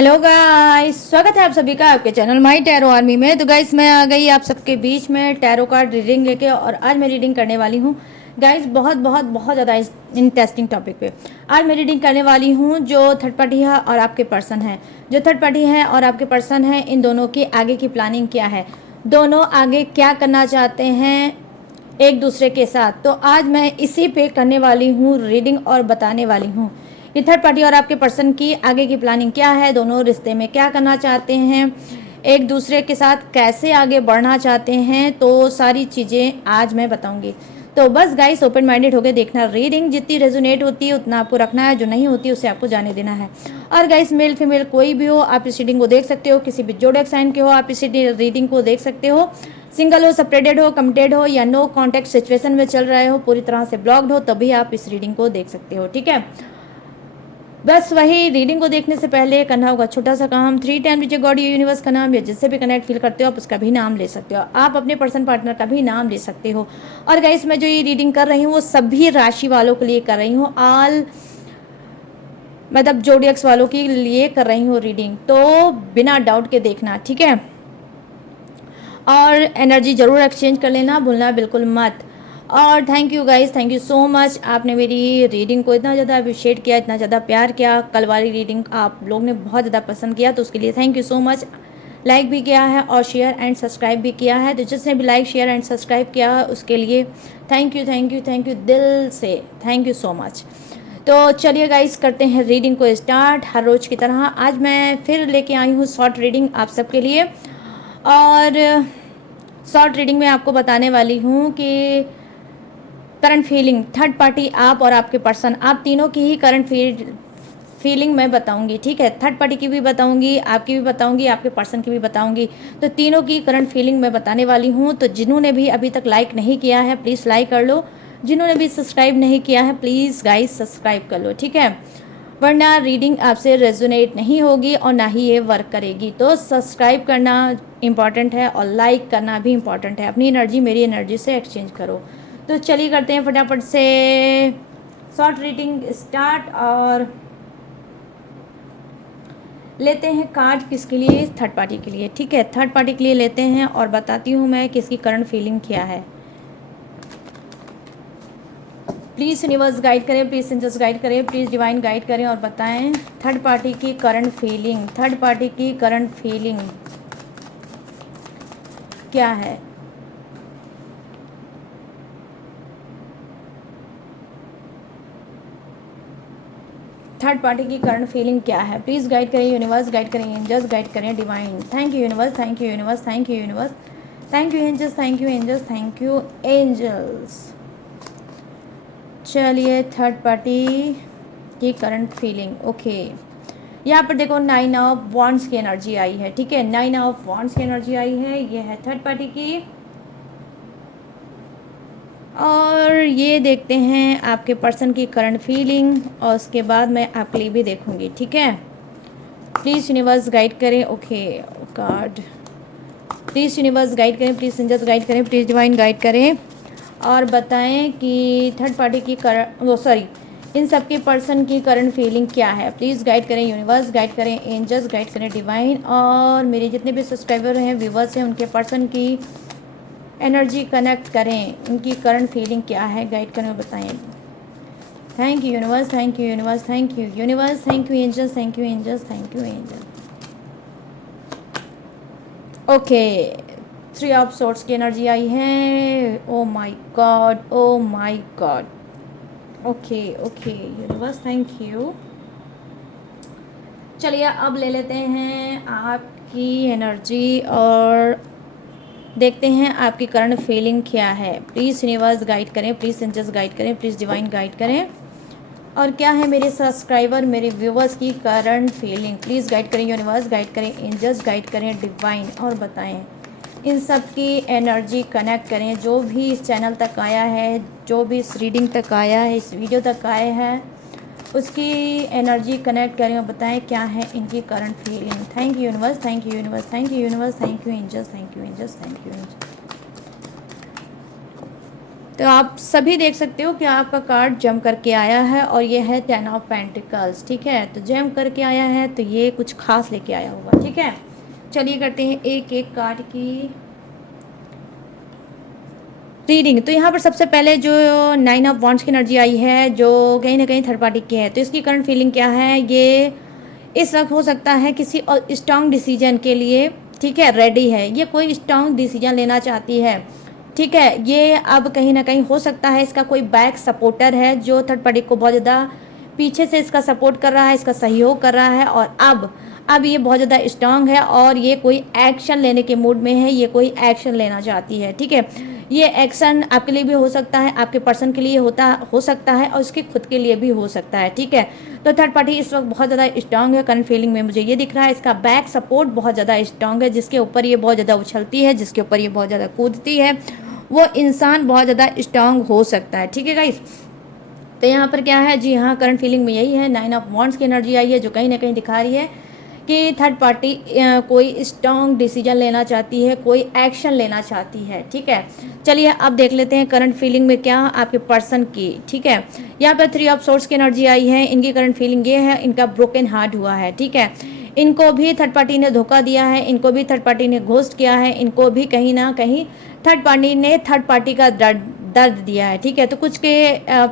Hello guys, स्वागत है आप सभी का आपके चैनल माई टैरो आर्मी में। तो गाइस मैं आ गई आप सबके बीच में टैरो कार्ड रीडिंग लेके, और आज मैं रीडिंग करने वाली हूँ गाइस बहुत बहुत बहुत ज़्यादा इंटरेस्टिंग टॉपिक पे। आज मैं रीडिंग करने वाली हूँ जो थर्ड पार्टी है और आपके पर्सन है। जो थर्ड पार्टी है और आपके पर्सन है, इन दोनों की आगे की प्लानिंग क्या है, दोनों आगे क्या करना चाहते हैं एक दूसरे के साथ। तो आज मैं इसी पे करने वाली हूँ रीडिंग और बताने वाली हूँ कि थर्ड पार्टी और आपके पर्सन की आगे की प्लानिंग क्या है, दोनों रिश्ते में क्या करना चाहते हैं, एक दूसरे के साथ कैसे आगे बढ़ना चाहते हैं। तो सारी चीज़ें आज मैं बताऊंगी। तो बस गाइस ओपन माइंडेड होकर देखना, रीडिंग जितनी रेजोनेट होती है उतना आपको रखना है, जो नहीं होती उसे आपको जाने देना है। और गाइस मेल फीमेल कोई भी हो आप इस रीडिंग को देख सकते हो, किसी भी जोड़क साइन के हो आप इस रीडिंग को देख सकते हो। सिंगल हो, सेपरेटेड हो, कमिटेड हो या नो कॉन्टैक्ट सिचुएशन में चल रहे हो, पूरी तरह से ब्लॉक्ड हो, तभी आप इस रीडिंग को देख सकते हो। ठीक है, बस वही रीडिंग को देखने से पहले करना होगा छोटा सा काम। 3 टाइम लीजिए गॉड या यूनिवर्स का नाम, या जिससे भी कनेक्ट फील करते हो आप उसका भी नाम ले सकते हो, आप अपने पर्सन पार्टनर का भी नाम ले सकते हो। और गाइस मैं जो ये रीडिंग कर रही हूँ वो सभी राशि वालों के लिए कर रही हूँ, ऑल मतलब जोडियक्स वालों के लिए कर रही हूँ रीडिंग। तो बिना डाउट के देखना, ठीक है। और एनर्जी ज़रूर एक्सचेंज कर लेना, भूलना बिल्कुल मत। और thank you guys, thank you so much, आपने मेरी रीडिंग को इतना ज़्यादा अप्रिशिएट किया, इतना ज़्यादा प्यार किया। कल वाली रीडिंग आप लोग ने बहुत ज़्यादा पसंद किया, तो उसके लिए thank you so much. Like भी किया है और शेयर एंड सब्सक्राइब भी किया है, तो जिसने भी लाइक शेयर एंड सब्सक्राइब किया है उसके लिए thank you thank you thank you दिल से, थैंक यू सो मच। तो चलिए गाइस करते हैं रीडिंग को स्टार्ट। हर रोज़ की तरह आज मैं फिर लेके आई हूँ शॉर्ट रीडिंग आप सबके लिए। और शॉर्ट रीडिंग में आपको बताने वाली हूँ कि करंट फीलिंग, थर्ड पार्टी आप और आपके पर्सन, आप तीनों की ही करंट फीलिंग मैं बताऊंगी। ठीक है, थर्ड पार्टी की भी बताऊंगी, आपकी भी बताऊंगी, आपके पर्सन की भी बताऊंगी। तो तीनों की करंट फीलिंग मैं बताने वाली हूँ। तो जिन्होंने भी अभी तक लाइक नहीं किया है प्लीज़ लाइक कर लो, जिन्होंने भी सब्सक्राइब नहीं किया है प्लीज़ गाइस सब्सक्राइब कर लो, ठीक है। वरना रीडिंग आपसे रेजोनेट नहीं होगी और ना ही ये वर्क करेगी। तो सब्सक्राइब करना इम्पॉर्टेंट है और लाइक करना भी इम्पॉर्टेंट है। अपनी एनर्जी मेरी एनर्जी से एक्सचेंज करो। तो चलिए करते हैं फटाफट से शॉर्ट रीडिंग स्टार्ट। और लेते हैं कार्ड किसके लिए, थर्ड पार्टी के लिए। ठीक है, थर्ड पार्टी के लिए लेते हैं और बताती हूँ मैं किसकी करंट फीलिंग क्या है। प्लीज़ यूनिवर्स गाइड करें, प्लीज़ एंजल्स गाइड करें, प्लीज़ डिवाइन गाइड करें और बताएं थर्ड पार्टी की करंट फीलिंग, थर्ड पार्टी की करंट फीलिंग क्या है। थर्ड पार्टी की करंट फीलिंग क्या है, प्लीज़ गाइड करें यूनिवर्स, गाइड करें एंजल्स, गाइड करें divine. Thank you universe, thank you universe, thank you universe, thank you angels, thank you angels, thank you angels. चलिए third party की current feeling, okay. यहाँ पर देखो 9 ऑफ वॉन्ड्स की energy आई है। ठीक है, 9 ऑफ वॉन्ड्स की एनर्जी आई है, ये है थर्ड पार्टी की। और ये देखते हैं आपके पर्सन की करंट फीलिंग, और उसके बाद मैं आपके लिए भी देखूंगी। ठीक है, प्लीज़ यूनिवर्स गाइड करें, okay card. Please universe guide करें, प्लीज़ एंजल्स गाइड करें, प्लीज़ डिवाइन गाइड करें और बताएं कि थर्ड पार्टी की इन सब के पर्सन की करंट फीलिंग क्या है। प्लीज़ गाइड करें यूनिवर्स, गाइड करें एंजल्स, गाइड करें डिवाइन। और मेरे जितने भी सब्सक्राइबर हैं, व्यूवर्स हैं, उनके पर्सन की एनर्जी कनेक्ट करें, उनकी करंट फीलिंग क्या है, गाइड करें और बताएं। Thank you universe, thank you universe, thank you universe, thank you angels, thank you angels, thank you angels. Okay, 3 of swords की एनर्जी आई है। Oh my god, oh my god. Okay okay universe, thank you. चलिए अब ले लेते हैं आपकी energy और देखते हैं आपकी करंट फीलिंग क्या है। प्लीज़ यूनिवर्स गाइड करें, प्लीज़ एंजल्स गाइड करें, प्लीज़ डिवाइन गाइड करें और क्या है मेरे सब्सक्राइबर, मेरे व्यूवर्स की करंट फीलिंग। प्लीज़ गाइड करें यूनिवर्स, गाइड करें एंजल्स, गाइड करें डिवाइन और बताएं। इन सब की एनर्जी कनेक्ट करें, जो भी इस चैनल तक आया है, जो भी इस रीडिंग तक आया है, इस वीडियो तक आए हैं, उसकी एनर्जी कनेक्ट करें और बताएं क्या है इनकी current feeling. Thank you universe, thank you universe, thank you universe, thank you angels, thank you angels, thank you angels. तो आप सभी देख सकते हो कि आपका कार्ड जम करके आया है और ये है 10 ऑफ पेंटिकल्स, ठीक है। तो जम करके आया है तो ये कुछ खास लेके आया होगा, ठीक है। चलिए करते हैं एक एक कार्ड की रीडिंग। तो यहाँ पर सबसे पहले जो 9 ऑफ वॉन्ड्स की एनर्जी आई है, जो कहीं ना कहीं थर्ड पार्टी की है, तो इसकी करंट फीलिंग क्या है, ये इस वक्त हो सकता है किसी स्ट्रांग डिसीजन के लिए, ठीक है, रेडी है। ये कोई स्ट्रांग डिसीजन लेना चाहती है, ठीक है। ये अब कहीं ना कहीं हो सकता है इसका कोई बैक सपोर्टर है जो थर्ड पार्टी को बहुत ज़्यादा पीछे से इसका सपोर्ट कर रहा है, इसका सहयोग कर रहा है, और अब ये बहुत ज़्यादा स्ट्रांग है और ये कोई एक्शन लेने के मूड में है, ये कोई एक्शन लेना चाहती है, ठीक है। ये एक्शन आपके लिए भी हो सकता है, आपके पर्सन के लिए हो सकता है और उसके खुद के लिए भी हो सकता है, ठीक है। तो थर्ड पार्टी इस वक्त बहुत ज़्यादा स्ट्रांग है। करंट फीलिंग में मुझे ये दिख रहा है इसका बैक सपोर्ट बहुत ज़्यादा स्ट्रांग है, जिसके ऊपर ये बहुत ज़्यादा उछलती है, जिसके ऊपर ये बहुत ज़्यादा कूदती है, वो इंसान बहुत ज़्यादा स्ट्रांग हो सकता है, ठीक है गाइस। तो यहाँ पर क्या है जी, हाँ करंट फीलिंग में यही है, 9 ऑफ वॉन्ड्स की एनर्जी आई है जो कहीं ना कहीं दिखा रही है कि थर्ड पार्टी कोई स्ट्रांग डिसीजन लेना चाहती है, कोई एक्शन लेना चाहती है, ठीक है। चलिए अब देख लेते हैं करंट फीलिंग में क्या आपके पर्सन की, ठीक है। यहाँ पर 3 ऑफ सोर्ड्स की एनर्जी आई है। इनकी करंट फीलिंग ये है, इनका ब्रोकन हार्ट हुआ है, ठीक है। इनको भी थर्ड पार्टी ने धोखा दिया है, इनको भी थर्ड पार्टी ने घोस्ट किया है, इनको भी कहीं ना कहीं थर्ड पार्टी ने थर्ड पार्टी का दर्द दिया है, ठीक है। तो कुछ के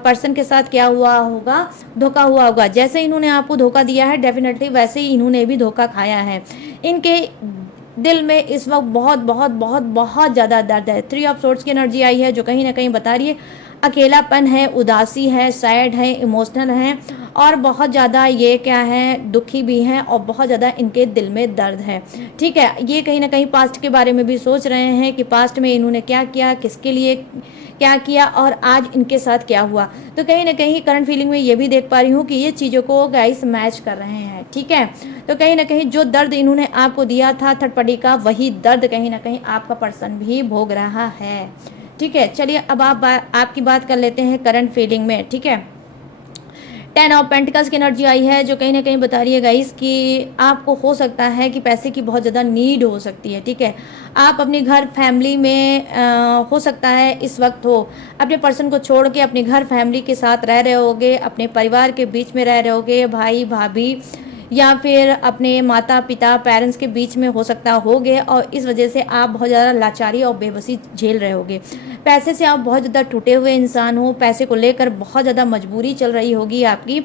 पर्सन के साथ क्या हुआ होगा, धोखा हुआ होगा। जैसे इन्होंने आपको धोखा दिया है डेफिनेटली वैसे ही इन्होंने भी धोखा खाया है। इनके दिल में इस वक्त बहुत बहुत बहुत बहुत ज़्यादा दर्द है। 3 ऑफ सोर्ड्स की एनर्जी आई है जो कहीं ना कहीं बता रही है अकेलापन है, उदासी है, सैड है, इमोशनल है, और बहुत ज़्यादा ये क्या है, दुखी भी हैं और बहुत ज़्यादा इनके दिल में दर्द है, ठीक है। ये कहीं ना कहीं पास्ट के बारे में भी सोच रहे हैं कि पास्ट में इन्होंने क्या किया, किसके लिए क्या किया और आज इनके साथ क्या हुआ। तो कहीं ना कहीं करंट फीलिंग में ये भी देख पा रही हूँ कि ये चीज़ों को गाइस मैच कर रहे हैं, ठीक है। तो कहीं ना कहीं जो दर्द इन्होंने आपको दिया था थर्ड पार्टी का, वही दर्द कहीं ना कहीं आपका पर्सन भी भोग रहा है, ठीक है। चलिए अब आपकी बात कर लेते हैं करंट फीलिंग में, ठीक है। 10 ऑफ पेंटिकल्स की एनर्जी आई है जो कहीं ना कहीं बता रही है गाइस कि आपको हो सकता है कि पैसे की बहुत ज़्यादा नीड हो सकती है, ठीक है। आप अपने घर फैमिली में हो सकता है इस वक्त हो अपने पर्सन को छोड़ के अपने घर फैमिली के साथ रह रहे होगे, अपने परिवार के बीच में रह रहे होगे, भाई भाभी या फिर अपने माता पिता पेरेंट्स के बीच में हो सकता होगे, और इस वजह से आप बहुत ज़्यादा लाचारी और बेबसी झेल रहे होगे। पैसे से आप बहुत ज़्यादा टूटे हुए इंसान हो, पैसे को लेकर बहुत ज़्यादा मजबूरी चल रही होगी आपकी,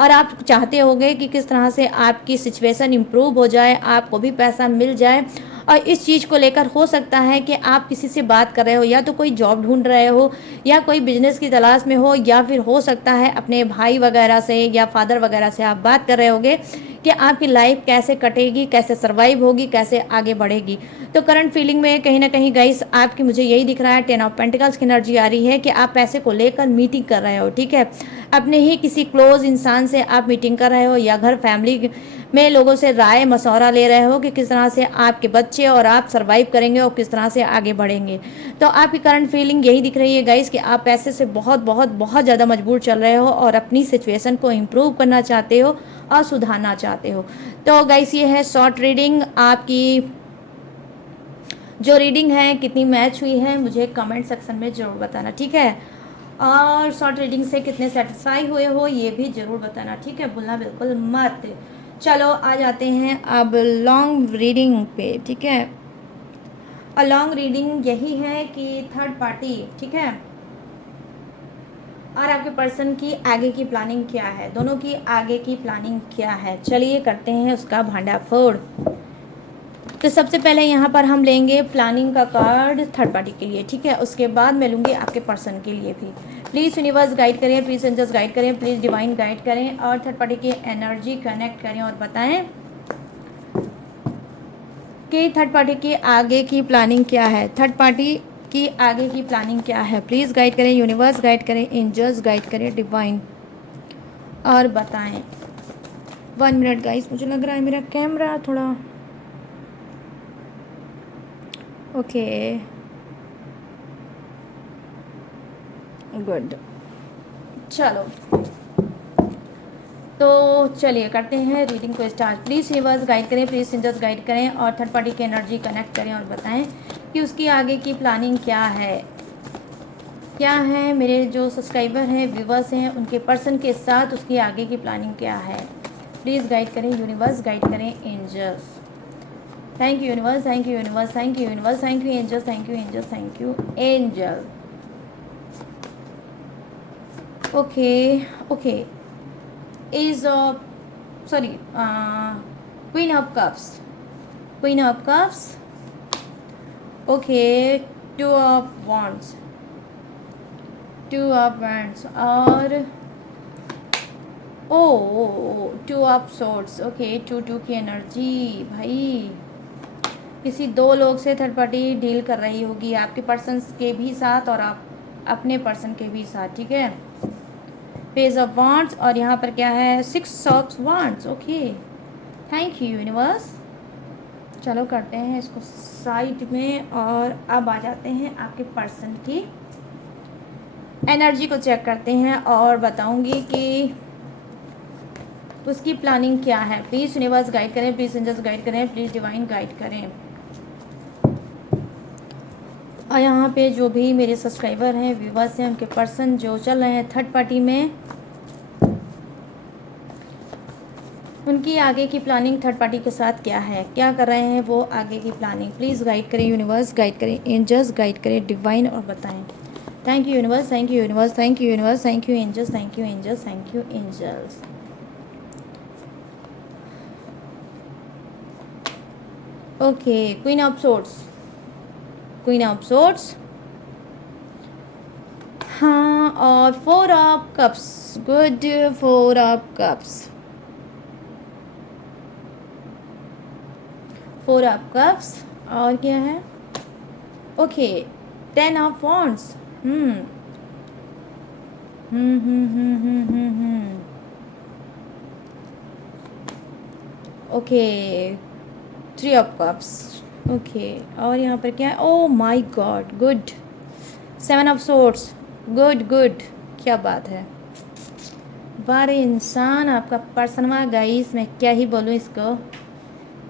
और आप चाहते होगे कि किस तरह से आपकी सिचुएशन इम्प्रूव हो जाए, आपको भी पैसा मिल जाए। और इस चीज़ को लेकर हो सकता है कि आप किसी से बात कर रहे हो, या तो कोई जॉब ढूंढ रहे हो, या कोई बिजनेस की तलाश में हो, या फिर हो सकता है अपने भाई वगैरह से या फादर वगैरह से आप बात कर रहे होगे कि आपकी लाइफ कैसे कटेगी, कैसे सर्वाइव होगी, कैसे आगे बढ़ेगी। तो करंट फीलिंग में कहीं ना कहीं गाइस आपकी मुझे यही दिख रहा है, 10 ऑफ पेंटिकल्स की एनर्जी आ रही है कि आप पैसे को लेकर मीटिंग कर रहे हो, ठीक है। अपने ही किसी क्लोज इंसान से आप मीटिंग कर रहे हो, या घर फैमिली में लोगों से राय मशवरा ले रहे हो कि किस तरह से आपके बच्चे और आप सर्वाइव करेंगे और किस तरह से आगे बढ़ेंगे। तो आपकी करंट फीलिंग यही दिख रही है गाइस कि आप पैसे से बहुत बहुत बहुत ज़्यादा मजबूर चल रहे हो और अपनी सिचुएशन को इम्प्रूव करना चाहते हो और सुधारना चाहते हो। तो गाइस ये है शॉर्ट रीडिंग। आपकी जो रीडिंग है कितनी मैच हुई है मुझे कमेंट सेक्शन में ज़रूर बताना, ठीक है। और शॉर्ट रीडिंग से कितने सेटिस्फाई हुए हो ये भी ज़रूर बताना, ठीक है, भूलना बिल्कुल मत। चलो आ जाते हैं अब लॉन्ग रीडिंग पे, ठीक है। और लॉन्ग रीडिंग यही है कि थर्ड पार्टी, ठीक है, और आपके पर्सन की आगे की प्लानिंग क्या है, दोनों की आगे की प्लानिंग क्या है। चलिए करते हैं उसका भांडाफोड़। तो सबसे पहले यहाँ पर हम लेंगे प्लानिंग का कार्ड थर्ड पार्टी के लिए, ठीक है। उसके बाद मैं लूँगी आपके पर्सन के लिए भी। प्लीज़ यूनिवर्स गाइड करें, प्लीज़ एंजल्स गाइड करें, प्लीज़ डिवाइन गाइड करें और थर्ड पार्टी की एनर्जी कनेक्ट करें और बताएं कि थर्ड पार्टी की आगे की प्लानिंग क्या है, थर्ड पार्टी की आगे की प्लानिंग क्या है। प्लीज़ गाइड करें, यूनिवर्स गाइड करें, एंजल्स गाइड करें, डिवाइन, और बताएं। 1 मिनट गाइस, मुझे लग रहा है मेरा कैमरा थोड़ा ओके गुड। चलो तो चलिए करते हैं रीडिंग को स्टार्ट। प्लीज़ यूनिवर्स गाइड करें, प्लीज़ एंजल्स गाइड करें और थर्ड पार्टी की एनर्जी कनेक्ट करें और बताएं कि उसकी आगे की प्लानिंग क्या है। क्या है मेरे जो सब्सक्राइबर हैं, व्यूवर्स हैं, उनके पर्सन के साथ उसकी आगे की प्लानिंग क्या है। प्लीज़ गाइड करें यूनिवर्स, गाइड करें angels. Thank you universe, thank you universe, thank you universe, thank you angels, thank you angels, thank you angel. Okay okay, is sorry, queen of cups, queen of cups, okay, two of wands, two of wands और ओ two of swords. Okay, two की energy. भाई किसी दो लोग से third party deal कर रही होगी, आपके पर्सन के भी साथ और आप अपने पर्सन के भी साथ, ठीक है। पेज ऑफ वॉन्ड्स और यहाँ पर क्या है, 6 of wands. Okay, thank you universe. चलो करते हैं इसको साइड में और अब आ जाते हैं आपके पर्सन की एनर्जी को चेक करते हैं और बताऊंगी कि उसकी प्लानिंग क्या है। प्लीज़ यूनिवर्स गाइड करें, प्लीज़ एंजल्स गाइड करें, प्लीज़ डिवाइन गाइड करें। और यहाँ पे जो भी मेरे सब्सक्राइबर हैं, व्यूवर्स हैं, उनके पर्सन जो चल रहे हैं थर्ड पार्टी में, उनकी आगे की प्लानिंग थर्ड पार्टी के साथ क्या है, क्या कर रहे हैं वो आगे की प्लानिंग। प्लीज़ गाइड करें यूनिवर्स, गाइड करें एंजल्स, गाइड करें डिवाइन और बताएं। Thank you universe, thank you universe, thank you universe, thank you angels, thank you angels, thank you angels. Okay, queen of swords, queen of swords, हाँ, और 4 of cups. Good, 4 of cups, 4 of cups और क्या है, okay, 10 of wands. Okay, 3 of cups. Okay, और यहाँ पर क्या है, oh my God, good, 7 of swords. Good good, क्या बात है। बारे इंसान आपका पर्सनवा गाइस, मैं क्या ही बोलूँ इसको।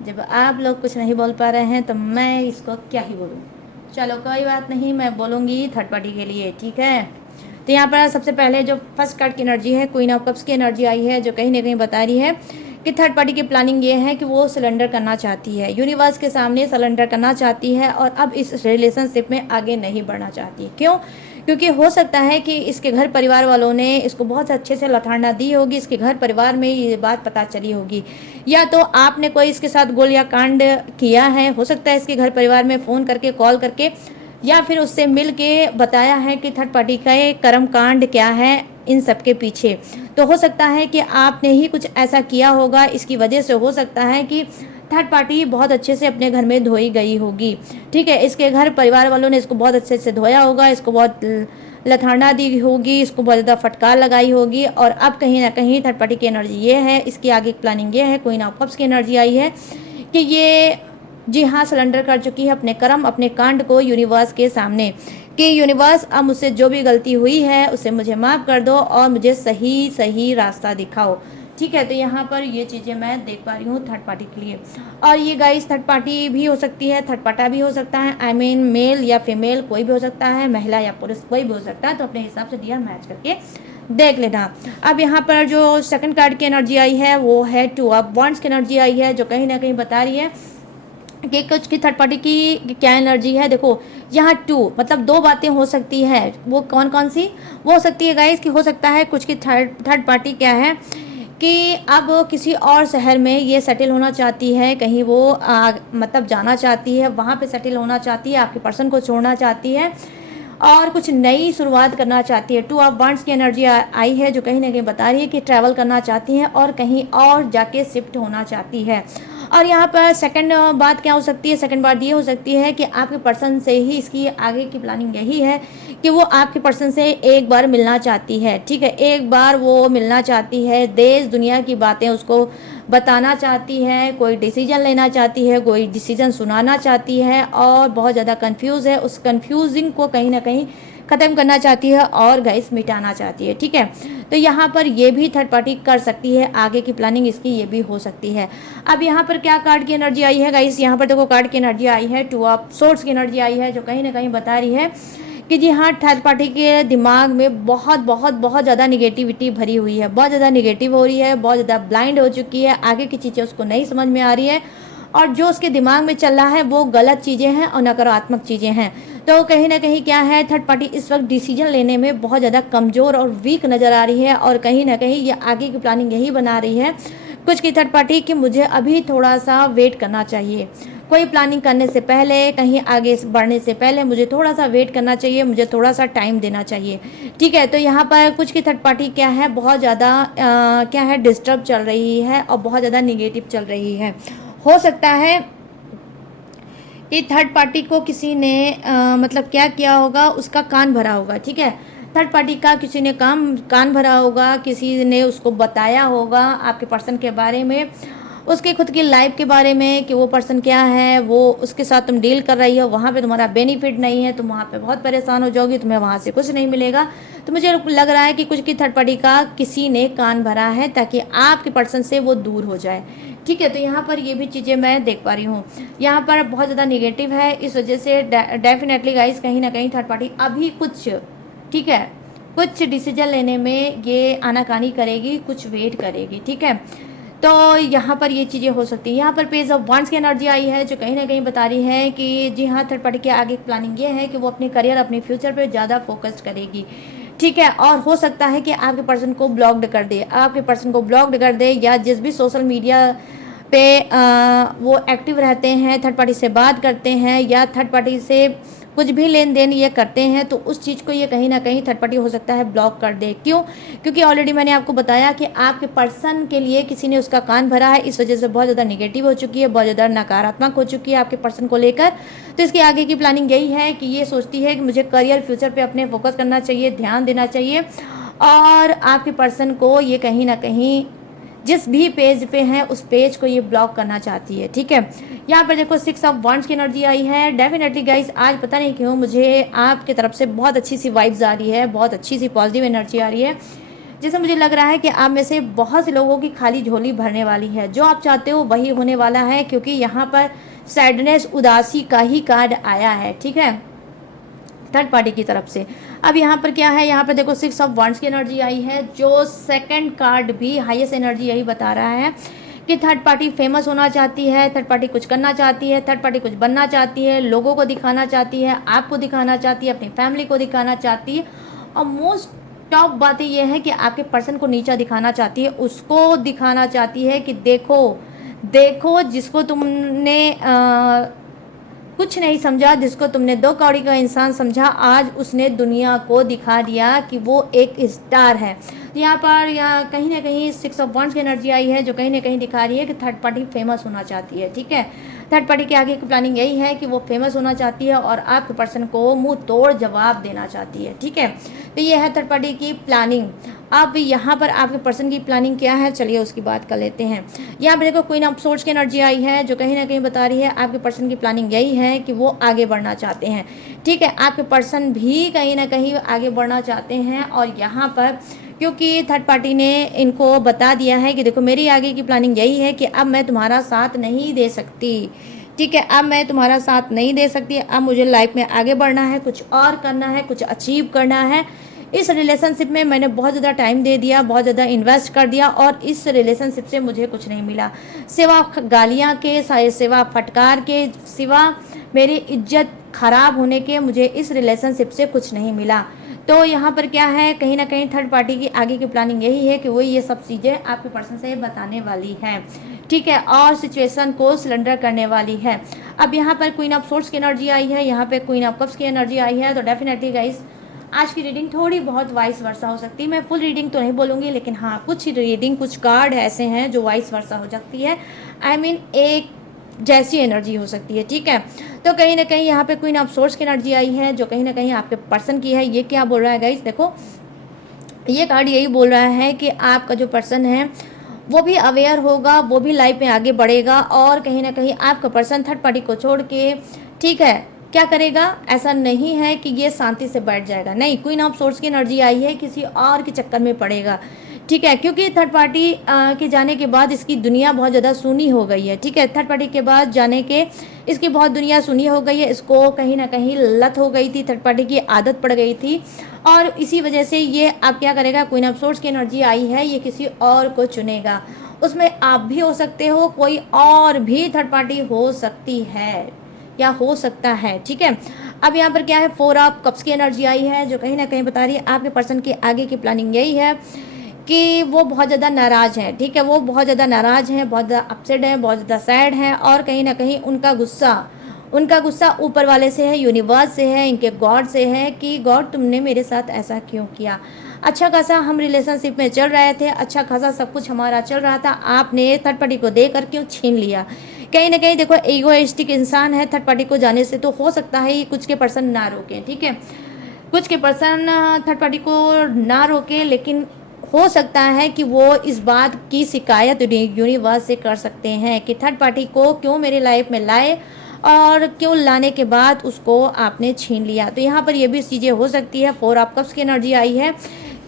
जब आप लोग कुछ नहीं बोल पा रहे हैं तो मैं इसको क्या ही बोलूँ। चलो कोई बात नहीं, मैं बोलूँगी थर्ड पार्टी के लिए, ठीक है। तो यहाँ पर सबसे पहले जो फर्स्ट कार्ड की एनर्जी है, क्वीन ऑफ कप्स की एनर्जी आई है, जो कहीं ना कहीं बता रही है कि थर्ड पार्टी की प्लानिंग ये है कि वो सरेंडर करना चाहती है, यूनिवर्स के सामने सरेंडर करना चाहती है और अब इस रिलेशनशिप में आगे नहीं बढ़ना चाहती। क्यों? क्योंकि हो सकता है कि इसके घर परिवार वालों ने इसको बहुत अच्छे से लताड़ना दी होगी, इसके घर परिवार में ये बात पता चली होगी, या तो आपने कोई इसके साथ गोल या कांड किया है। हो सकता है इसके घर परिवार में फ़ोन करके, कॉल करके, या फिर उससे मिल के बताया है कि थर्ड पार्टी का ये कर्म कांड क्या है इन सब के पीछे। तो हो सकता है कि आपने ही कुछ ऐसा किया होगा, इसकी वजह से हो सकता है कि थर्ड पार्टी बहुत अच्छे से अपने घर में धोई गई होगी, ठीक है। इसके घर परिवार वालों ने इसको बहुत अच्छे से धोया होगा, इसको बहुत लथाड़ना दी होगी, इसको बहुत ज़्यादा फटकार लगाई होगी, और अब कहीं ना कहीं थर्ड पार्टी की एनर्जी ये है, इसकी आगे प्लानिंग ये है, क्वीन ऑफ कप्स की एनर्जी आई है कि ये जी हाँ सरेंडर कर चुकी है अपने कर्म, अपने कांड को यूनिवर्स के सामने, कि यूनिवर्स अब मुझसे जो भी गलती हुई है उसे मुझे माफ़ कर दो और मुझे सही सही रास्ता दिखाओ, ठीक है। तो यहाँ पर ये चीज़ें मैं देख पा रही हूँ थर्ड पार्टी के लिए। और ये गाइस थर्ड पार्टी भी हो सकती है, थर्ड पार्टा भी हो सकता है, आई मीन मेल या फीमेल कोई भी हो सकता है, महिला या पुरुष कोई भी हो सकता है। तो अपने हिसाब से डियर मैच करके देख लेना। अब यहाँ पर जो सेकंड कार्ड की एनर्जी आई है वो है 2 ऑफ वॉन्ड्स की एनर्जी आई है, जो कहीं ना कहीं बता रही है कि कुछ की थर्ड पार्टी की क्या एनर्जी है। देखो यहाँ 2 मतलब 2 बातें हो सकती है, वो कौन कौन सी वो हो सकती है गाइस, कि हो सकता है कुछ की थर्ड पार्टी क्या है कि अब किसी और शहर में ये सेटल होना चाहती है, कहीं वो मतलब जाना चाहती है, वहाँ पे सेटल होना चाहती है, आपके पर्सन को छोड़ना चाहती है और कुछ नई शुरुआत करना चाहती है। 2 ऑफ वॉन्ड्स की एनर्जी आई है, जो कहीं ना कहीं बता रही है कि ट्रैवल करना चाहती है और कहीं और जाके शिफ्ट होना चाहती है। और यहाँ पर सेकंड बात क्या हो सकती है, सेकंड बात ये हो सकती है कि आपके पर्सन से ही इसकी आगे की प्लानिंग यही है कि वो आपके पर्सन से एक बार मिलना चाहती है, ठीक है। एक बार वो मिलना चाहती है, देश दुनिया की बातें उसको बताना चाहती है, कोई डिसीजन लेना चाहती है, कोई डिसीजन सुनाना चाहती है और बहुत ज़्यादा कंफ्यूज है, उस कंफ्यूजिंग को कहीं ना कहीं ख़त्म करना चाहती है और गाइस मिटाना चाहती है, ठीक है। तो यहाँ पर ये भी थर्ड पार्टी कर सकती है, आगे की प्लानिंग इसकी ये भी हो सकती है। अब यहाँ पर क्या कार्ड की एनर्जी आई है गाइस, यहाँ पर देखो कार्ड की एनर्जी आई है 2 ऑफ सोर्ड्स की एनर्जी आई है, जो कहीं ना कहीं बता रही है कि जी हाँ, थर्ड पार्टी के दिमाग में बहुत बहुत बहुत ज़्यादा निगेटिविटी भरी हुई है, बहुत ज़्यादा निगेटिव हो रही है, बहुत ज़्यादा ब्लाइंड हो चुकी है, आगे की चीज़ें उसको नहीं समझ में आ रही है, और जो उसके दिमाग में चल रहा है वो गलत चीज़ें हैं और नकारात्मक चीज़ें हैं। तो कहीं ना कहीं क्या है, थर्ड पार्टी इस वक्त डिसीजन लेने में बहुत ज़्यादा कमज़ोर और वीक नज़र आ रही है, और कहीं ना कहीं ये आगे की प्लानिंग यही बना रही है कुछ की थर्ड पार्टी कि मुझे अभी थोड़ा सा वेट करना चाहिए, कोई प्लानिंग करने से पहले, कहीं आगे बढ़ने से पहले मुझे थोड़ा सा वेट करना चाहिए, मुझे थोड़ा सा टाइम देना चाहिए। ठीक है, तो यहाँ पर कुछ की थर्ड पार्टी क्या है, बहुत ज़्यादा क्या है, डिस्टर्ब चल रही है और बहुत ज़्यादा निगेटिव चल रही है। हो सकता है कि थर्ड पार्टी को किसी ने मतलब क्या किया होगा, उसका कान भरा होगा। ठीक है, थर्ड पार्टी का किसी ने कान भरा होगा, किसी ने उसको बताया होगा आपके पर्सन के बारे में, उसके खुद की लाइफ के बारे में, कि वो पर्सन क्या है, वो उसके साथ तुम डील कर रही हो, वहाँ पे तुम्हारा बेनिफिट नहीं है, तुम वहाँ पे बहुत परेशान हो जाओगी, तुम्हें वहाँ से कुछ नहीं मिलेगा। तो मुझे लग रहा है कि कुछ की थर्ड पार्टी का किसी ने कान भरा है ताकि आपके पर्सन से वो दूर हो जाए। ठीक है, तो यहाँ पर ये भी चीज़ें मैं देख पा रही हूँ, यहाँ पर बहुत ज़्यादा निगेटिव है, इस वजह से डेफिनेटली गाइस कहीं ना कहीं थर्ड पार्टी अभी कुछ, ठीक है, कुछ डिसीजन लेने में ये आनाकानी करेगी, कुछ वेट करेगी। ठीक है, तो यहाँ पर ये चीज़ें हो सकती हैं। यहाँ पर पेज ऑफ वांड्स की एनर्जी आई है जो कहीं ना कहीं बता रही है कि जी हाँ, थर्ड पार्टी की आगे प्लानिंग ये है कि वो अपने करियर, अपने फ्यूचर पे ज़्यादा फोकस करेगी। ठीक है, और हो सकता है कि आपके पर्सन को ब्लॉक्ड कर दे, आपके पर्सन को ब्लॉक्ड कर दे, या जिस भी सोशल मीडिया पे वो एक्टिव रहते हैं, थर्ड पार्टी से बात करते हैं या थर्ड पार्टी से कुछ भी लेन देन ये करते हैं, तो उस चीज़ को ये कहीं ना कहीं थर्ड पार्टी हो सकता है ब्लॉक कर दे। क्यों? क्योंकि ऑलरेडी मैंने आपको बताया कि आपके पर्सन के लिए किसी ने उसका कान भरा है, इस वजह से बहुत ज़्यादा निगेटिव हो चुकी है, बहुत ज़्यादा नकारात्मक हो चुकी है आपके पर्सन को लेकर। तो इसके आगे की प्लानिंग यही है कि ये सोचती है कि मुझे करियर, फ्यूचर पे अपने फोकस करना चाहिए, ध्यान देना चाहिए, और आपके पर्सन को ये कहीं ना कहीं जिस भी पेज पे है उस पेज को ये ब्लॉक करना चाहती है। ठीक है, यहाँ पर देखो 6 ऑफ वांड्स की एनर्जी आई है। डेफिनेटली गाइस आज पता नहीं क्यों मुझे आपकी तरफ से बहुत अच्छी सी वाइब्स आ रही है, बहुत अच्छी सी पॉजिटिव एनर्जी आ रही है, जैसे मुझे लग रहा है कि आप में से बहुत से लोगों की खाली झोली भरने वाली है, जो आप चाहते हो वही होने वाला है, क्योंकि यहाँ पर सैडनेस, उदासी का ही कार्ड आया है। ठीक है, थर्ड पार्टी की तरफ से। अब यहाँ पर क्या है, यहाँ पर देखो 6 ऑफ वांड्स की एनर्जी आई है, जो सेकंड कार्ड भी हाईएस्ट एनर्जी यही बता रहा है कि थर्ड पार्टी फेमस होना चाहती है, थर्ड पार्टी कुछ करना चाहती है, थर्ड पार्टी कुछ बनना चाहती है, लोगों को दिखाना चाहती है, आपको दिखाना चाहती है, अपनी फैमिली को दिखाना चाहती है, और मोस्ट टॉप बातें ये है कि आपके पर्सन को नीचा दिखाना चाहती है, उसको दिखाना चाहती है कि देखो देखो, जिसको तुमने कुछ नहीं समझा, जिसको तुमने दो कौड़ी का इंसान समझा, आज उसने दुनिया को दिखा दिया कि वो एक स्टार है। यहाँ पर कहीं ना कहीं 6 ऑफ वांड्स की एनर्जी आई है जो कहीं ना कहीं दिखा रही है कि थर्ड पार्टी फेमस होना चाहती है। ठीक है, थर्ड पार्टी के आगे की प्लानिंग यही है कि वो फेमस होना चाहती है और आपके पर्सन को मुंह तोड़ जवाब देना चाहती है। ठीक है, तो ये है थर्ड पार्टी की प्लानिंग। अब यहाँ पर आपके पर्सन की प्लानिंग क्या है, चलिए उसकी बात कर लेते हैं। यहाँ पर देखो क्वीन ऑफ सोर्ड्स की एनर्जी आई है जो कहीं ना कहीं बता रही है आपके पर्सन की प्लानिंग यही है कि वो आगे बढ़ना चाहते हैं। ठीक है, आपके पर्सन भी कहीं ना कहीं आगे बढ़ना चाहते हैं, और यहाँ पर क्योंकि थर्ड पार्टी ने इनको बता दिया है कि देखो मेरी आगे की प्लानिंग यही है कि अब मैं तुम्हारा साथ नहीं दे सकती। ठीक है, अब मैं तुम्हारा साथ नहीं दे सकती, अब मुझे लाइफ में आगे बढ़ना है, कुछ और करना है, कुछ अचीव करना है। इस रिलेशनशिप में मैंने बहुत ज़्यादा टाइम दे दिया, बहुत ज़्यादा इन्वेस्ट कर दिया, और इस रिलेशनशिप से मुझे कुछ नहीं मिला, सिवा गालियाँ के, सिवा फटकार के, सिवा मेरी इज्जत खराब होने के, मुझे इस रिलेशनशिप से कुछ नहीं मिला। तो यहाँ पर क्या है, कहीं ना कहीं थर्ड पार्टी की आगे की प्लानिंग यही है कि वो ये सब चीज़ें आपके पर्सन से बताने वाली है। ठीक है, और सिचुएशन को सिलेंडर करने वाली है। अब यहाँ पर क्वीन ऑफ सोर्ड्स की एनर्जी आई है, यहाँ पे क्वीन ऑफ कप्स की एनर्जी आई है। तो डेफिनेटली गाइस आज की रीडिंग थोड़ी बहुत वाइस वर्सा हो सकती है। मैं फुल रीडिंग तो नहीं बोलूँगी, लेकिन हाँ कुछ रीडिंग, कुछ कार्ड ऐसे हैं जो वाइस वर्सा हो सकती है। आई मीन एक जैसी एनर्जी हो सकती है। ठीक है, तो कहीं ना कहीं यहाँ पे क्वीन ऑफ सोर्ड्स की एनर्जी आई है जो कहीं ना कहीं आपके पर्सन की है। ये क्या बोल रहा है गाइस, देखो ये कार्ड यही बोल रहा है कि आपका जो पर्सन है वो भी अवेयर होगा, वो भी लाइफ में आगे बढ़ेगा, और कहीं ना कहीं आपका पर्सन थर्ड पार्टी को छोड़ के, ठीक है, क्या करेगा, ऐसा नहीं है कि ये शांति से बैठ जाएगा, नहीं, क्वीन ऑफ सोर्स की एनर्जी आई है, किसी और के चक्कर में पड़ेगा, ठीक है, क्योंकि थर्ड पार्टी के जाने के बाद इसकी दुनिया बहुत ज़्यादा सुनी हो गई है, ठीक है, थर्ड पार्टी के बाद जाने के इसकी बहुत दुनिया सुनी हो गई है, इसको कहीं ना कहीं लत हो गई थी, थर्ड पार्टी की आदत पड़ गई थी, और इसी वजह से ये अब क्या करेगा, क्वीन ऑफ सोर्स की एनर्जी आई है, ये किसी और को चुनेगा, उसमें आप भी हो सकते हो, कोई और भी थर्ड पार्टी हो सकती है या हो सकता है, ठीक है। अब यहाँ पर क्या है, 4 ऑफ कप्स की एनर्जी आई है, जो कहीं ना कहीं बता रही है आपके पर्सन की आगे की प्लानिंग यही है कि वो बहुत ज़्यादा नाराज़ हैं, ठीक है, वो बहुत ज़्यादा नाराज़ हैं, बहुत ज़्यादा अपसेट हैं, बहुत ज़्यादा सैड हैं, और कहीं ना कहीं उनका गुस्सा ऊपर वाले से है, यूनिवर्स से है, इनके गॉड से है कि गॉड तुमने मेरे साथ ऐसा क्यों किया, अच्छा खासा हम रिलेशनशिप में चल रहे थे, अच्छा खासा सब कुछ हमारा चल रहा था, आपने थर्ड पार्टी को देकर क्यों छीन लिया। कहीं ना कहीं देखो ईगोइस्टिक इंसान है, थर्ड पार्टी को जाने से तो हो सकता है कुछ के पर्सन ना रोके, ठीक है, कुछ के पर्सन थर्ड पार्टी को ना रोके, लेकिन हो सकता है कि वो इस बात की शिकायत यूनिवर्स से कर सकते हैं कि थर्ड पार्टी को क्यों मेरे लाइफ में लाए और क्यों लाने के बाद उसको आपने छीन लिया। तो यहाँ पर ये भी चीज़ें हो सकती है। 4 ऑफ कप्स की एनर्जी आई है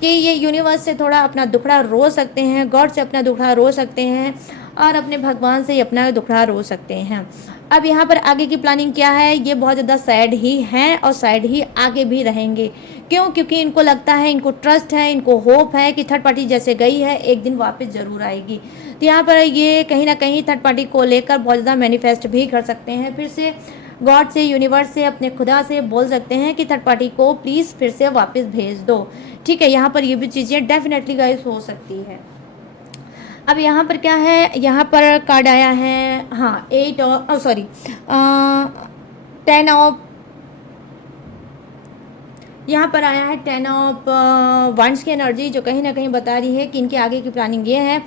कि ये यूनिवर्स से थोड़ा अपना दुखड़ा रो सकते हैं, गॉड से अपना दुखड़ा रो सकते हैं, और अपने भगवान से अपना दुखड़ा रो सकते हैं। अब यहाँ पर आगे की प्लानिंग क्या है, ये बहुत ज़्यादा सैड ही हैं और सैड ही आगे भी रहेंगे। क्यों? क्योंकि इनको लगता है, इनको ट्रस्ट है, इनको होप है कि थर्ड पार्टी जैसे गई है एक दिन वापस ज़रूर आएगी। तो यहाँ पर ये कहीं ना कहीं थर्ड पार्टी को लेकर बहुत ज़्यादा मैनिफेस्ट भी कर सकते हैं, फिर से गॉड से, यूनिवर्स से, अपने खुदा से बोल सकते हैं कि थर्ड पार्टी को प्लीज़ फिर से वापस भेज दो, ठीक है। यहाँ पर ये भी चीज़ें डेफिनेटली गाइस हो सकती है। अब यहाँ पर क्या है, यहाँ पर कार्ड आया है, हाँ 8 और सॉरी 10 ऑफ, यहाँ पर आया है 10 ऑफ वंड्स की एनर्जी, जो कहीं ना कहीं बता रही है कि इनके आगे की प्लानिंग ये है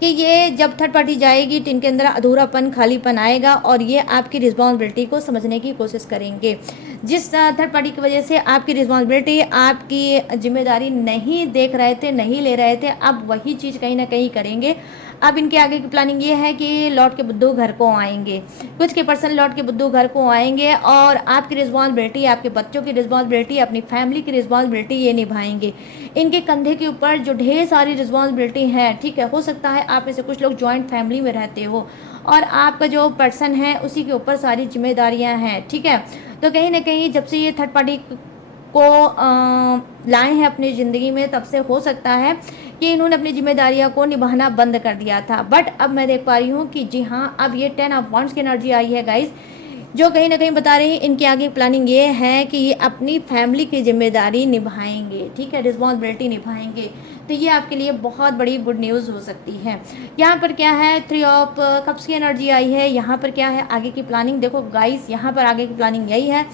कि ये जब थर्ड पार्टी जाएगी तो इनके अंदर अधूरापन, खालीपन आएगा, और ये आपकी रिस्पॉन्सिबिलिटी को समझने की कोशिश करेंगे। जिस थर्ड पार्टी की वजह से आपकी रिस्पॉन्सिबिलिटी, आपकी जिम्मेदारी नहीं देख रहे थे, नहीं ले रहे थे, अब वही चीज़ कहीं ना कहीं करेंगे। अब इनके आगे की प्लानिंग ये है कि लौट के बुद्धू घर को आएंगे, कुछ के पर्सन लौट के बुद्धू घर को आएंगे, और आपकी रिस्पॉन्सिबिलिटी, आपके बच्चों की रिस्पॉन्सिबिलिटी, अपनी फैमिली की रिस्पॉन्सिबिलिटी ये निभाएंगे। इनके कंधे के ऊपर जो ढेर सारी रिस्पॉन्सिबिलिटी है, ठीक है, हो सकता है आप में से कुछ लोग जॉइंट फैमिली में रहते हो और आपका जो पर्सन है उसी के ऊपर सारी जिम्मेदारियां हैं, ठीक है। तो कहीं ना कहीं जब से ये थर्ड पार्टी को लाए हैं अपनी ज़िंदगी में, तब से हो सकता है कि इन्होंने अपनी जिम्मेदारियों को निभाना बंद कर दिया था। बट अब मैं देख पा रही हूँ कि जी हाँ, अब ये 10 ऑफ वंड्स की एनर्जी आई है गाइस, जो कहीं ना कहीं बता रही है इनकी आगे प्लानिंग ये है कि ये अपनी फैमिली की जिम्मेदारी निभाएंगे, ठीक है, रिस्पॉन्सिबिलिटी निभाएंगे। तो ये आपके लिए बहुत बड़ी गुड न्यूज़ हो सकती है। यहाँ पर क्या है, 3 ऑफ कप्स की एनर्जी आई है। यहाँ पर क्या है आगे की प्लानिंग, देखो गाइस, यहाँ पर आगे की प्लानिंग यही है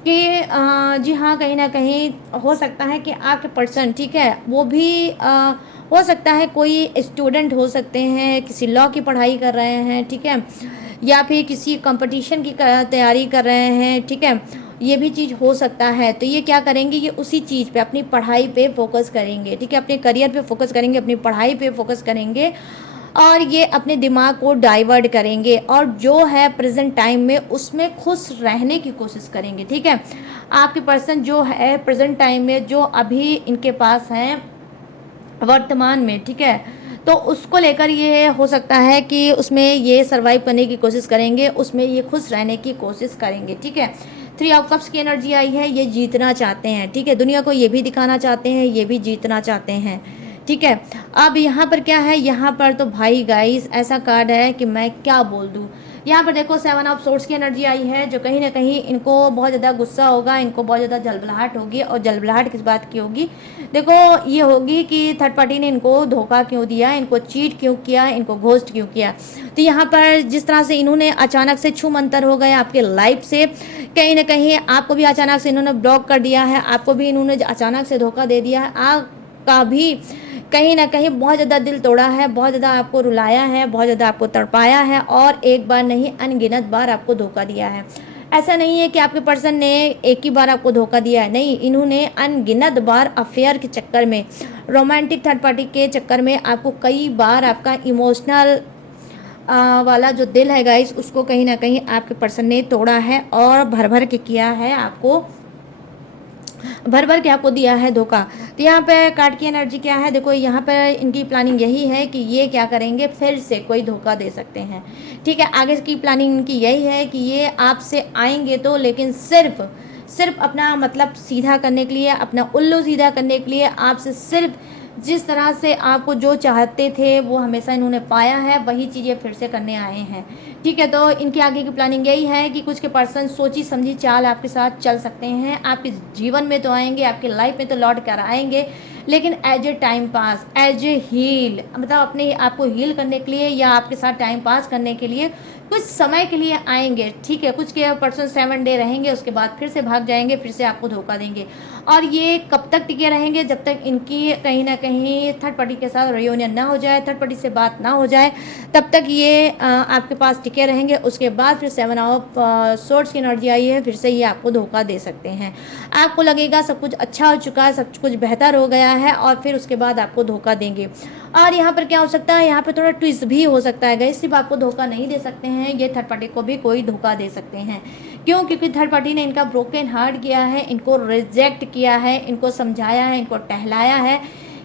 कि जी हाँ, कहीं ना कहीं हो सकता है कि आपके पर्सन, ठीक है, वो भी हो सकता है कोई स्टूडेंट हो सकते हैं, किसी लॉ की पढ़ाई कर रहे हैं, ठीक है, या फिर किसी कंपटीशन की तैयारी कर रहे हैं, ठीक है, ये भी चीज़ हो सकता है। तो ये क्या करेंगे, ये उसी चीज़ पे, अपनी पढ़ाई पे फोकस करेंगे, ठीक है, अपने करियर पे फोकस करेंगे, अपनी पढ़ाई पे फोकस करेंगे, और ये अपने दिमाग को डाइवर्ट करेंगे, और जो है प्रेजेंट टाइम में उसमें खुश रहने की कोशिश करेंगे, ठीक है। आपके पर्सन जो है प्रेजेंट टाइम में, जो अभी इनके पास हैं वर्तमान में, ठीक है, तो उसको लेकर ये हो सकता है कि उसमें ये सर्वाइव करने की कोशिश करेंगे, उसमें ये खुश रहने की कोशिश करेंगे, ठीक है। 3 ऑफ कप्स की एनर्जी आई है, ये जीतना चाहते हैं, ठीक है, दुनिया को ये भी दिखाना चाहते हैं, ये भी जीतना चाहते हैं, ठीक है। अब यहाँ पर क्या है, यहाँ पर तो भाई गाइस ऐसा कार्ड है कि मैं क्या बोल दूँ। यहाँ पर देखो 7 ऑफ सोर्ड्स की एनर्जी आई है, जो कहीं ना कहीं इनको बहुत ज़्यादा गुस्सा होगा, इनको बहुत ज़्यादा जलबलाहट होगी, और जलबलाहट किस बात की होगी, देखो ये होगी कि थर्ड पार्टी ने इनको धोखा क्यों दिया, इनको चीट क्यों किया, इनको घोस्ट क्यों किया। तो यहाँ पर जिस तरह से इन्होंने अचानक से छू मंतर हो गए आपके लाइफ से, कहीं ना कहीं आपको भी अचानक से इन्होंने ब्लॉक कर दिया है, आपको भी इन्होंने अचानक से धोखा दे दिया है, आपका भी कहीं ना कहीं बहुत ज़्यादा दिल तोड़ा है, बहुत ज़्यादा आपको रुलाया है, बहुत ज़्यादा आपको तड़पाया है, और एक बार नहीं अनगिनत बार आपको धोखा दिया है। ऐसा नहीं है कि आपके पर्सन ने एक ही बार आपको धोखा दिया है, नहीं, इन्होंने अनगिनत बार अफेयर के चक्कर में, रोमांटिक थर्ड पार्टी के चक्कर में आपको कई बार आपका इमोशनल वाला जो दिल है गाइस, उसको कहीं ना कहीं आपके पर्सन ने तोड़ा है और भर भर के किया है, आपको भर भर के आपको दिया है धोखा। तो यहाँ पे कार्ड की एनर्जी क्या है, देखो यहाँ पर इनकी प्लानिंग यही है कि ये क्या करेंगे, फिर से कोई धोखा दे सकते हैं। ठीक है, आगे की प्लानिंग इनकी यही है कि ये आपसे आएंगे तो, लेकिन सिर्फ अपना मतलब सीधा करने के लिए, अपना उल्लू सीधा करने के लिए, आपसे सिर्फ जिस तरह से आपको जो चाहते थे वो हमेशा इन्होंने पाया है, वही चीज़ें फिर से करने आए हैं। ठीक है, तो इनकी आगे की प्लानिंग यही है कि कुछ के पर्सन सोची समझी चाल आपके साथ चल सकते हैं, आपके जीवन में तो आएंगे, आपके लाइफ में तो लौट कर आएंगे, लेकिन as a time pass, as a heal, मतलब अपने आपको हील करने के लिए या आपके साथ टाइम पास करने के लिए कुछ समय के लिए आएंगे। ठीक है, कुछ के पर्सन 7 डे रहेंगे, उसके बाद फिर से भाग जाएंगे, फिर से आपको धोखा देंगे। और ये कब तक टिके रहेंगे, जब तक इनकी कहीं ना कहीं थर्ड पार्टी के साथ रियूनियन ना हो जाए, थर्ड पार्टी से बात ना हो जाए, तब तक ये आपके पास टिके रहेंगे। उसके बाद फिर 7 ऑफ सोर्ड्स की एनर्जी आई है, फिर से ये आपको धोखा दे सकते हैं। आपको लगेगा सब कुछ अच्छा हो चुका है, सब कुछ बेहतर हो गया है, और फिर उसके बाद आपको धोखा देंगे। और यहाँ पर क्या हो सकता है, यहाँ पर थोड़ा ट्विस्ट भी हो सकता है गाइस, सिर्फ आपको धोखा नहीं दे सकते हैं, ये थर्ड पार्टी को भी कोई धोखा दे सकते हैं। क्यों? क्योंकि थर्ड पार्टी ने इनका ब्रोकन हार्ट किया है, इनको रिजेक्ट किया है, इनको समझाया है, इनको टहलाया है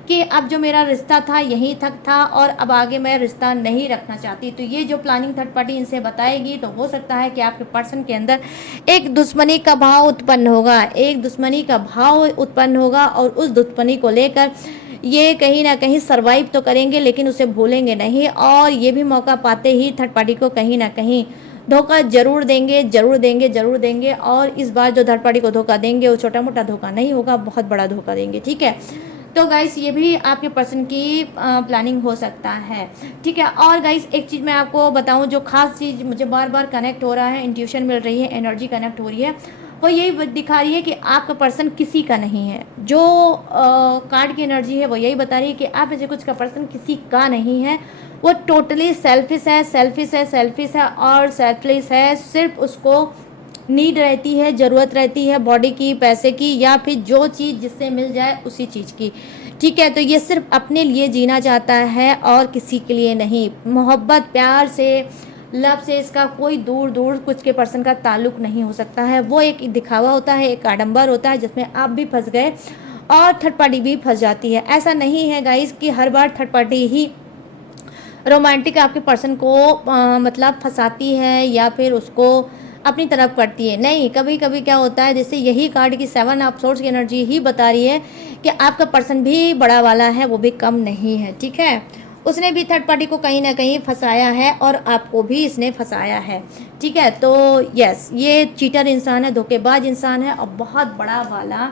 कि अब जो मेरा रिश्ता था यहीं तक था और अब आगे मैं रिश्ता नहीं रखना चाहती। तो ये जो प्लानिंग थर्ड पार्टी इनसे बताएगी, तो हो सकता है कि आपके पर्सन के अंदर एक दुश्मनी का भाव उत्पन्न होगा, एक दुश्मनी का भाव उत्पन्न होगा, और उस दुश्मनी को लेकर ये कहीं ना कहीं सरवाइव तो करेंगे, लेकिन उसे भूलेंगे नहीं, और ये भी मौका पाते ही थर्ड पार्टी को कहीं ना कहीं धोखा जरूर देंगे, जरूर देंगे, जरूर देंगे। और इस बार जो थर्ड पार्टी को धोखा देंगे वो छोटा मोटा धोखा नहीं होगा, बहुत बड़ा धोखा देंगे। ठीक है, तो गाइस ये भी आपके पर्सन की प्लानिंग हो सकता है। ठीक है, और गाइस एक चीज़ मैं आपको बताऊं, जो खास चीज़ मुझे बार बार कनेक्ट हो रहा है, इंट्यूशन मिल रही है, एनर्जी कनेक्ट हो रही है, वो यही दिखा रही है कि आपका पर्सन किसी का नहीं है। जो कार्ड की एनर्जी है वो यही बता रही है कि आप में से कुछ का पर्सन किसी का नहीं है, वो टोटली सेल्फिश है, सेल्फिश है, सेल्फिश है और सेल्फलेस है। सिर्फ उसको नीड रहती है, ज़रूरत रहती है बॉडी की, पैसे की, या फिर जो चीज़ जिससे मिल जाए उसी चीज़ की। ठीक है, तो ये सिर्फ अपने लिए जीना चाहता है और किसी के लिए नहीं। मोहब्बत, प्यार से, लव से इसका कोई दूर दूर कुछ के पर्सन का ताल्लुक नहीं हो सकता है। वो एक दिखावा होता है, एक आडंबर होता है, जिसमें आप भी फंस गए और थर्ड पार्टी भी फंस जाती है। ऐसा नहीं है गाइस कि हर बार थर्ड पार्टी ही रोमांटिक आपके पर्सन को मतलब फंसाती है या फिर उसको अपनी तरफ करती है। नहीं, कभी कभी क्या होता है, जैसे यही कार्ड की 7 ऑफ सोर्ड्स की एनर्जी ही बता रही है कि आपका पर्सन भी बड़ा वाला है, वो भी कम नहीं है। ठीक है, उसने भी थर्ड पार्टी को कहीं ना कहीं फंसाया है और आपको भी इसने फंसाया है। ठीक है, तो यस, ये चीटर इंसान है, धोखेबाज इंसान है और बहुत बड़ा वाला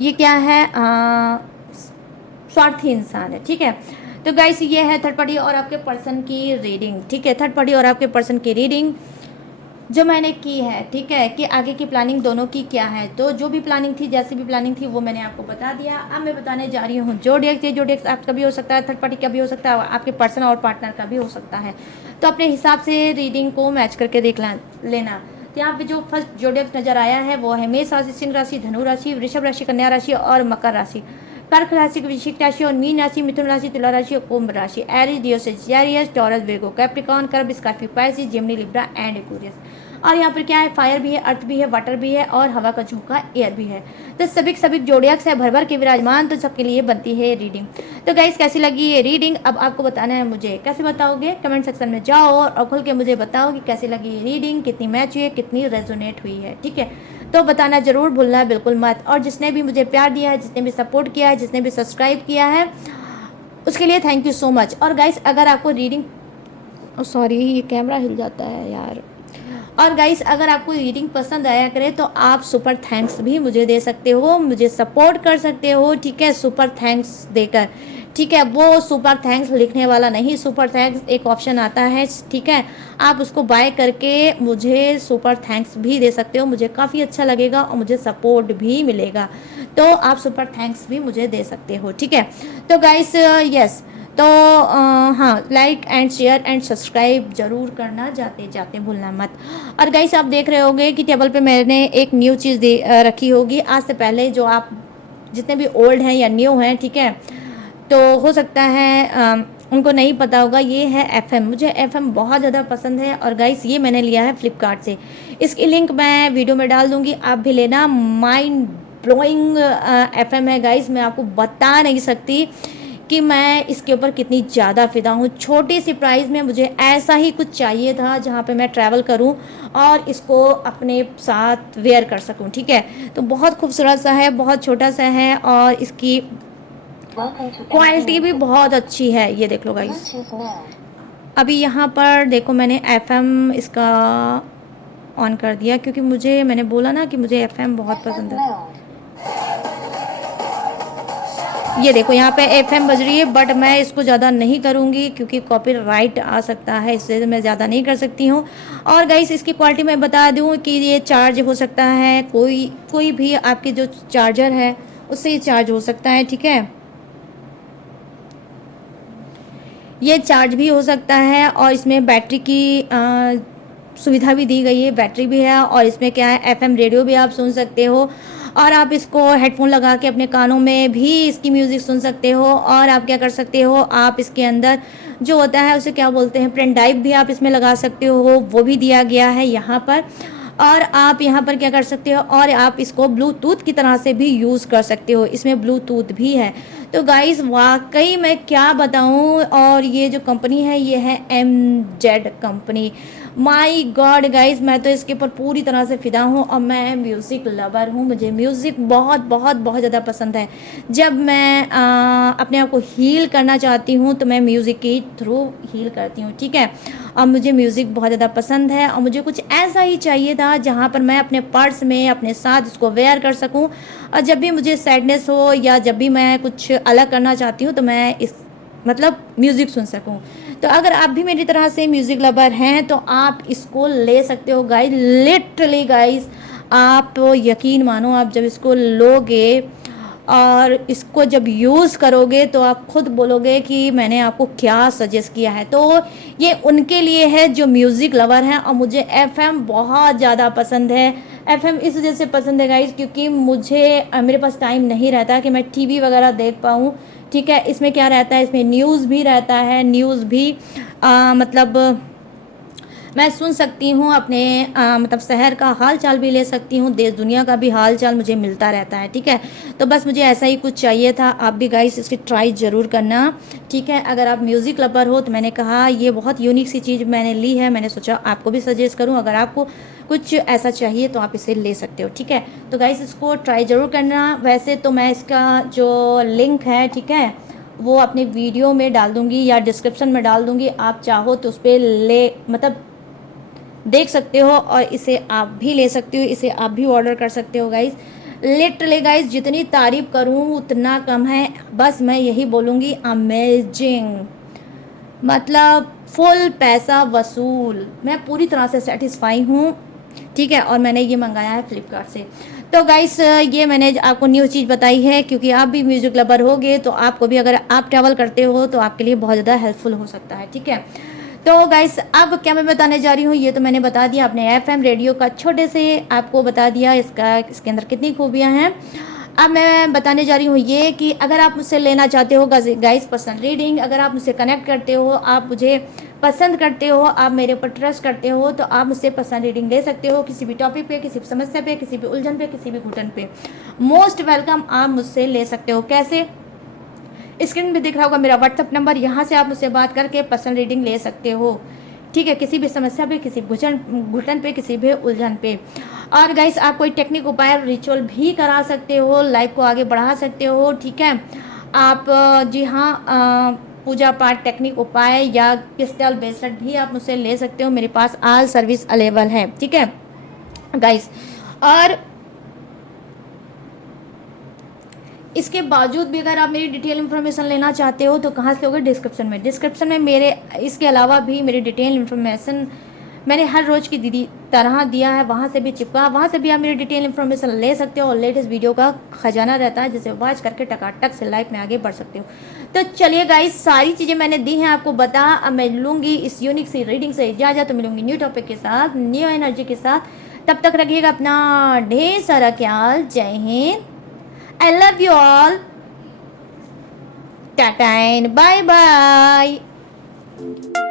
ये क्या है, स्वार्थी इंसान है। ठीक है, तो गाइस ये है थर्ड पार्टी और आपके पर्सन की रीडिंग। ठीक है, थर्ड पार्टी और आपके पर्सन की रीडिंग जो मैंने की है। ठीक है, कि आगे की प्लानिंग दोनों की क्या है। तो जो भी प्लानिंग थी, जैसी भी प्लानिंग थी, वो मैंने आपको बता दिया। अब मैं बताने जा रही हूँ जोडिएक्स। ये जोडिएक्स आपका भी हो सकता है, थर्ड पार्टी का भी हो सकता है, आपके पर्सन और पार्टनर का भी हो सकता है। तो अपने हिसाब से रीडिंग को मैच करके देख लेना। तो यहाँ पे जो फर्स्ट जोडिएक्स नजर आया है वो है मेष राशि, सिंह राशि, धनु राशि, वृषभ राशि, कन्या राशि और मकर राशि। कर्क राशि, वृश्चिक राशि और मीन राशि, मिथुन राशि, तुला राशि और कुंभ राशि। Aries, Leo, Sagittarius, Taurus, Virgo, Capricorn, कर्ब, Scorpio, Pisces, Gemini, Libra and Aquarius. और यहाँ पर क्या है, फायर भी है, अर्थ भी है, वाटर भी है और हवा का झोंका एयर भी है। तो सभी जोडिएक्स है भर भर के विराजमान, तो सबके लिए बनती है रीडिंग। तो गाइस कैसी लगी ये रीडिंग, अब आपको बताना है मुझे। कैसे बताओगे, कमेंट सेक्शन में जाओ और खुल के मुझे बताओ कि कैसी लगी ये रीडिंग, कितनी मैच हुई है, कितनी रेजोनेट हुई है। ठीक है, तो बताना जरूर भूलना बिल्कुल मत। और जिसने भी मुझे प्यार दिया है, जिसने भी सपोर्ट किया है, जिसने भी सब्सक्राइब किया है, उसके लिए थैंक यू सो मच। और गाइस अगर आपको रीडिंग, सॉरी ये कैमरा हिल जाता है यार। और गाइस अगर आपको रीडिंग पसंद आया करे तो आप सुपर थैंक्स भी मुझे दे सकते हो, मुझे सपोर्ट कर सकते हो। ठीक है, सुपर थैंक्स देकर। ठीक है, वो सुपर थैंक्स लिखने वाला नहीं, सुपर थैंक्स एक ऑप्शन आता है। ठीक है, आप उसको बाय करके मुझे सुपर थैंक्स भी दे सकते हो, मुझे काफ़ी अच्छा लगेगा और मुझे सपोर्ट भी मिलेगा। तो आप सुपर थैंक्स भी मुझे दे सकते हो। ठीक है, तो गाइस यस, तो हाँ, like and share and subscribe जरूर करना जाते जाते भूलना मत। और गाइस आप देख रहे होंगे कि टेबल पे मैंने एक न्यू चीज़ रखी होगी आज से पहले, जो आप जितने भी ओल्ड हैं या न्यू हैं। ठीक है, तो हो सकता है उनको नहीं पता होगा, ये है एफएम। मुझे एफएम बहुत ज़्यादा पसंद है और गाइस ये मैंने लिया है फ्लिपकार्ट से। इसकी लिंक मैं वीडियो में डाल दूंगी, आप भी लेना। माइंड ब्लोइंग एफएम है गाइस, मैं आपको बता नहीं सकती कि मैं इसके ऊपर कितनी ज़्यादा फ़िदा हूँ। छोटी सी प्राइस में मुझे ऐसा ही कुछ चाहिए था जहाँ पे मैं ट्रैवल करूँ और इसको अपने साथ वेयर कर सकूँ, ठीक है। तो बहुत खूबसूरत सा है, बहुत छोटा सा है और इसकी क्वालिटी भी बहुत अच्छी है। ये देख लो गाइस, अभी यहाँ पर देखो मैंने एफएम इसका ऑन कर दिया क्योंकि मैंने बोला ना कि मुझे एफएम बहुत पसंद है। ये देखो यहाँ पे एफएम बज रही है, बट मैं इसको ज़्यादा नहीं करूँगी क्योंकि कॉपीराइट आ सकता है, इससे मैं ज़्यादा नहीं कर सकती हूँ। और गाइस इसकी क्वालिटी मैं बता दूँ कि ये चार्ज हो सकता है, कोई भी आपके जो चार्जर है उससे ये चार्ज हो सकता है, ठीक है। ये चार्ज भी हो सकता है और इसमें बैटरी की सुविधा भी दी गई है, बैटरी भी है। और इसमें क्या है, एफएम रेडियो भी आप सुन सकते हो और आप इसको हेडफोन लगा के अपने कानों में भी इसकी म्यूज़िक सुन सकते हो। और आप क्या कर सकते हो, आप इसके अंदर जो होता है उसे क्या बोलते हैं, पेन ड्राइव भी आप इसमें लगा सकते हो, वो भी दिया गया है यहाँ पर। और आप यहाँ पर क्या कर सकते हो, और आप इसको ब्लूटूथ की तरह से भी यूज़ कर सकते हो, इसमें ब्लूटूथ भी है। तो गाइस वाकई मैं क्या बताऊँ, और ये जो कंपनी है ये है MZ कंपनी। माई गॉड गाइस, मैं तो इसके ऊपर पूरी तरह से फ़िदा हूँ और मैं म्यूज़िक लवर हूँ। मुझे म्यूज़िक बहुत बहुत बहुत ज़्यादा पसंद है। जब मैं अपने आप को हील करना चाहती हूँ तो मैं म्यूज़िक के थ्रू हील करती हूँ, ठीक है। और मुझे म्यूज़िक बहुत ज़्यादा पसंद है और मुझे कुछ ऐसा ही चाहिए था जहाँ पर मैं अपने पर्स में अपने साथ इसको वेयर कर सकूँ। और जब भी मुझे सैडनेस हो या जब भी मैं कुछ अलग करना चाहती हूँ तो मैं इस मतलब म्यूज़िक सुन सकूं। तो अगर आप भी मेरी तरह से म्यूज़िक लवर हैं तो आप इसको ले सकते हो गाइस। लिटरली गाइस, आप यकीन मानो, आप जब इसको लोगे और इसको जब यूज़ करोगे तो आप खुद बोलोगे कि मैंने आपको क्या सजेस्ट किया है। तो ये उनके लिए है जो म्यूज़िक लवर हैं। और मुझे एफएम बहुत ज़्यादा पसंद है। एफएम इस वजह से पसंद है गाइस क्योंकि मेरे पास टाइम नहीं रहता कि मैं टीवी वगैरह देख पाऊँ, ठीक है। इसमें क्या रहता है, इसमें न्यूज़ भी रहता है, न्यूज़ भी मतलब मैं सुन सकती हूँ, अपने मतलब शहर का हाल चाल भी ले सकती हूँ, देश दुनिया का भी हाल चाल मुझे मिलता रहता है, ठीक है। तो बस मुझे ऐसा ही कुछ चाहिए था। आप भी गाइस इसकी ट्राई ज़रूर करना, ठीक है। अगर आप म्यूज़िक लवर हो तो मैंने कहा ये बहुत यूनिक सी चीज़ मैंने ली है, मैंने सोचा आपको भी सजेस्ट करूँ। अगर आपको कुछ ऐसा चाहिए तो आप इसे ले सकते हो, ठीक है। तो गाइस इसको ट्राई ज़रूर करना। वैसे तो मैं इसका जो लिंक है, ठीक है, वो अपने वीडियो में डाल दूँगी या डिस्क्रिप्शन में डाल दूँगी। आप चाहो तो उस पर मतलब देख सकते हो और इसे आप भी ले सकते हो, इसे आप भी ऑर्डर कर सकते हो गाइस। लिटरली गाइस, जितनी तारीफ करूँ उतना कम है। बस मैं यही बोलूँगी, अमेजिंग, मतलब फुल पैसा वसूल। मैं पूरी तरह से सेटिस्फाई हूँ, ठीक है। और मैंने ये मंगाया है फ्लिपकार्ट से। तो गाइस ये मैंने आपको न्यू चीज़ बताई है क्योंकि आप भी म्यूज़िक लवर होगे तो आपको भी, अगर आप ट्रैवल करते हो तो आपके लिए बहुत ज़्यादा हेल्पफुल हो सकता है, ठीक है। तो गाइस अब क्या मैं बताने जा रही हूँ, ये तो मैंने बता दिया अपने एफएम रेडियो का, छोटे से आपको बता दिया इसके अंदर कितनी खूबियाँ हैं। अब मैं बताने जा रही हूँ ये कि अगर आप मुझसे लेना चाहते हो गाइस पर्सनल रीडिंग, अगर आप मुझसे कनेक्ट करते हो, आप मुझे पसंद करते हो, आप मेरे ऊपर ट्रस्ट करते हो, तो आप मुझसे पर्सनल रीडिंग ले सकते हो किसी भी टॉपिक पे, किसी भी समस्या पे, किसी भी उलझन पे, किसी भी घुटन पे। मोस्ट वेलकम, आप मुझसे ले सकते हो। कैसे? स्क्रीन पे दिख रहा होगा मेरा व्हाट्सअप नंबर, यहाँ से आप मुझसे बात करके पर्सनल रीडिंग ले सकते हो, ठीक है। किसी भी समस्या पे, किसी घुटन पे, किसी भी उलझन पे। और गाइस आप कोई टेक्निक उपाय रिचुअल भी करा सकते हो, लाइफ को आगे बढ़ा सकते हो, ठीक है। आप जी हाँ, पूजा पाठ टेक्निक उपाय या क्रिस्टल ब्रेसलेट भी आप मुझसे ले सकते हो। मेरे पास ऑल सर्विस अवेलेबल है, ठीक है गाइस। और इसके बावजूद भी अगर आप मेरी डिटेल इन्फॉर्मेशन लेना चाहते हो तो कहाँ से लोगे? डिस्क्रिप्शन में मेरे इसके अलावा भी मेरी डिटेल इन्फॉर्मेशन मैंने हर रोज़ की दीदी तरह दिया है, वहाँ से भी चिपका, वहाँ से भी आप मेरी डिटेल इन्फॉर्मेशन ले सकते हो। और लेटेस्ट वीडियो का खजाना रहता है जिसे वॉच करके टकाटक से लाइफ में आगे बढ़ सकते हो। तो चलिए गाइस, सारी चीज़ें मैंने दी हैं आपको बता। अब मैं लूँगी इस यूनिक सी रीडिंग से इजाज़त, तो मिलूँगी न्यू टॉपिक के साथ, न्यू एनर्जी के साथ। तब तक रखिएगा अपना ढेर सारा ख्याल। जय हिंद, I love you all. Tata and bye bye. Bye.